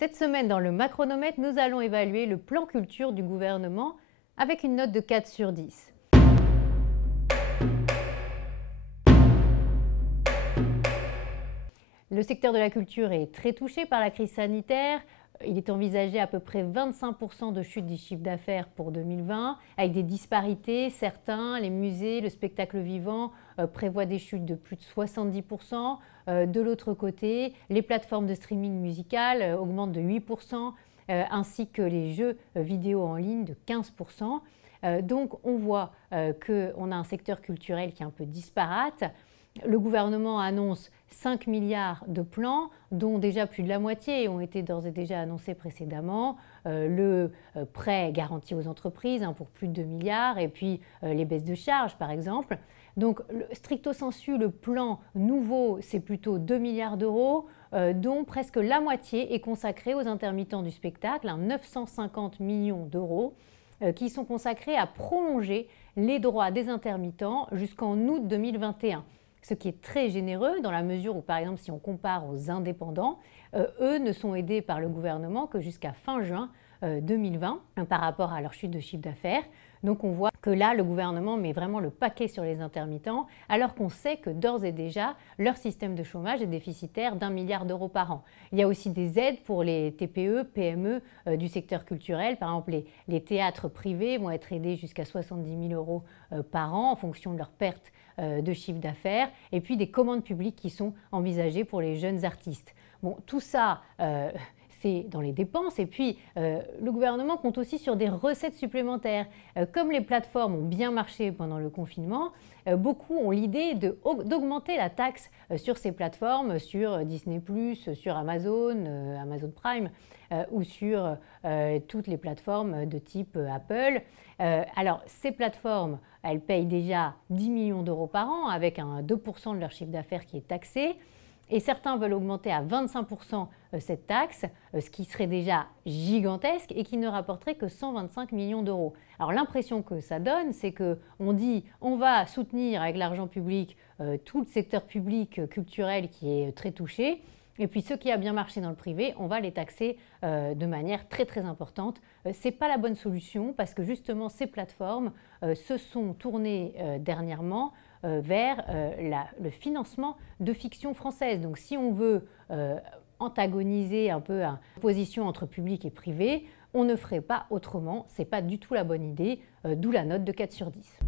Cette semaine, dans le Macronomètre, nous allons évaluer le plan culture du gouvernement avec une note de 4 sur 10. Le secteur de la culture est très touché par la crise sanitaire. Il est envisagé à peu près 25% de chute du chiffre d'affaires pour 2020, avec des disparités. Certains, les musées, le spectacle vivant, prévoient des chutes de plus de 70%. De l'autre côté, les plateformes de streaming musical augmentent de 8%, ainsi que les jeux vidéo en ligne de 15%. Donc on voit qu'on a un secteur culturel qui est un peu disparate. Le gouvernement annonce 5 milliards de plans, dont déjà plus de la moitié ont été d'ores et déjà annoncés précédemment. Le prêt garanti aux entreprises pour plus de 2 milliards, et puis les baisses de charges par exemple. Donc stricto sensu, le plan nouveau, c'est plutôt 2 milliards d'euros, dont presque la moitié est consacrée aux intermittents du spectacle, 950 millions d'euros, qui sont consacrés à prolonger les droits des intermittents jusqu'en août 2021. Ce qui est très généreux dans la mesure où, par exemple, si on compare aux indépendants, eux ne sont aidés par le gouvernement que jusqu'à fin juin 2020 par rapport à leur chute de chiffre d'affaires. Donc on voit que là, le gouvernement met vraiment le paquet sur les intermittents, alors qu'on sait que d'ores et déjà, leur système de chômage est déficitaire d'1 milliard d'euros par an. Il y a aussi des aides pour les TPE, PME du secteur culturel. Par exemple, les théâtres privés vont être aidés jusqu'à 70 000 euros par an en fonction de leur perte de chiffre d'affaires, et puis des commandes publiques qui sont envisagées pour les jeunes artistes. Bon, tout ça, c'est dans les dépenses, et puis le gouvernement compte aussi sur des recettes supplémentaires. Comme les plateformes ont bien marché pendant le confinement, beaucoup ont l'idée d'augmenter la taxe sur ces plateformes, sur Disney+, sur Amazon, Amazon Prime, ou sur toutes les plateformes de type Apple. Alors, ces plateformes, elles payent déjà 10 millions d'euros par an, avec 2% de leur chiffre d'affaires qui est taxé. Et certains veulent augmenter à 25% cette taxe, ce qui serait déjà gigantesque et qui ne rapporterait que 125 millions d'euros. Alors l'impression que ça donne, c'est qu'on dit on va soutenir avec l'argent public tout le secteur public culturel qui est très touché, et puis ce qui a bien marché dans le privé, on va les taxer de manière très très importante. Ce n'est pas la bonne solution parce que justement ces plateformes se sont tournées dernièrement vers le financement de fiction française. Donc si on veut antagoniser un peu la position entre public et privé, on ne ferait pas autrement. Ce n'est pas du tout la bonne idée, d'où la note de 4 sur 10.